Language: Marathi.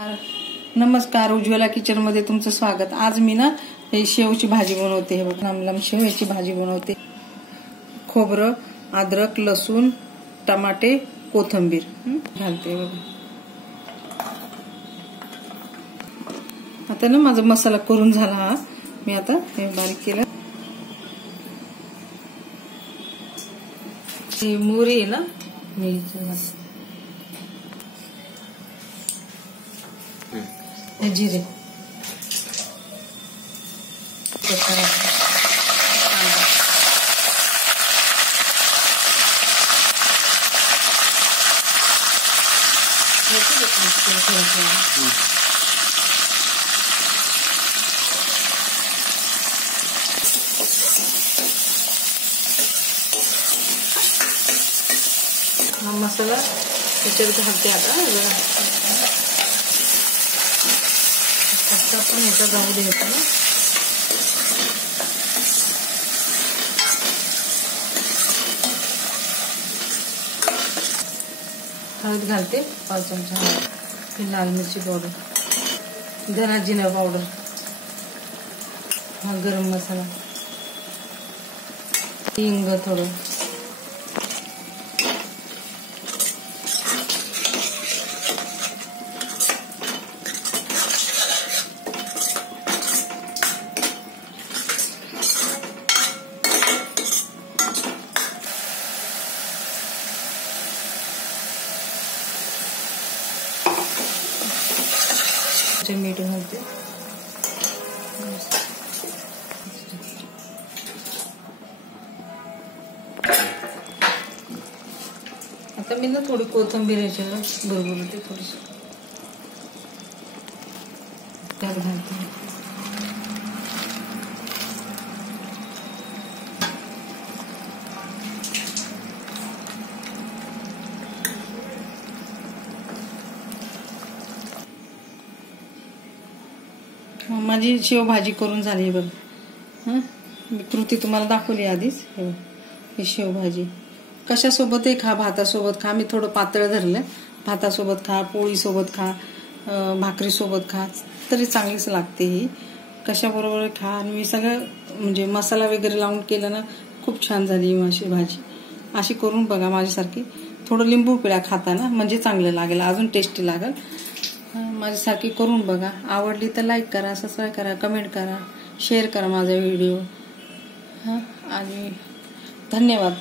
नमस्कार, उज्ज्वला किचन मध्ये तुमचं स्वागत। आज मी ना हे शेवची भाजी बनवते। हे बघा, लांब लांब शेवची भाजी बनवते। खोबरं, अद्रक, लसूण, टमाटे, कोथिंबीर घालते बघा। आता ना माझा मसाला करून झाला हा। मी आता हे बारीक केलं। ही मोहरी आहे ना, जिरे, हा मसाला त्याच्यात घालते आता। पण ह्याचा जाऊ द्यायचा ना। हळद घालते 5 चमचा, लाल मिरची पावडर, धना जिरा पावडर, हा गरम मसाला, हिंग थोडं, मीठ घालते। आता मी ना थोडी कोथिंबीर याच्यावर बरोबर होते, थोडीशी त्यात घालते। माझी शेव भाजी करून झाली बघ। मी कृती तुम्हाला दाखवली आधीच। ही शेव भाजी कशासोबतही खा, भातासोबत खा। मी थोडं पातळ धरलं, भातासोबत खा, पोळीसोबत खा, भाकरीसोबत खा, तरी चांगलीच लागते ही। कशाबरोबर खा। आणि मी सगळं म्हणजे मसाला वगैरे लावून केलं ना, खूप छान झाली माझी भाजी। अशी करून बघा माझ्यासारखी। थोडं लिंबू पिळा खाताना, म्हणजे चांगलं लागेल, अजून टेस्टी लागेल। माझ्यासारखी करून बघा। आवडली तर लाईक करा, सबस्क्राईब करा, कमेंट करा, शेअर करा माझा व्हिडिओ। आणि धन्यवाद।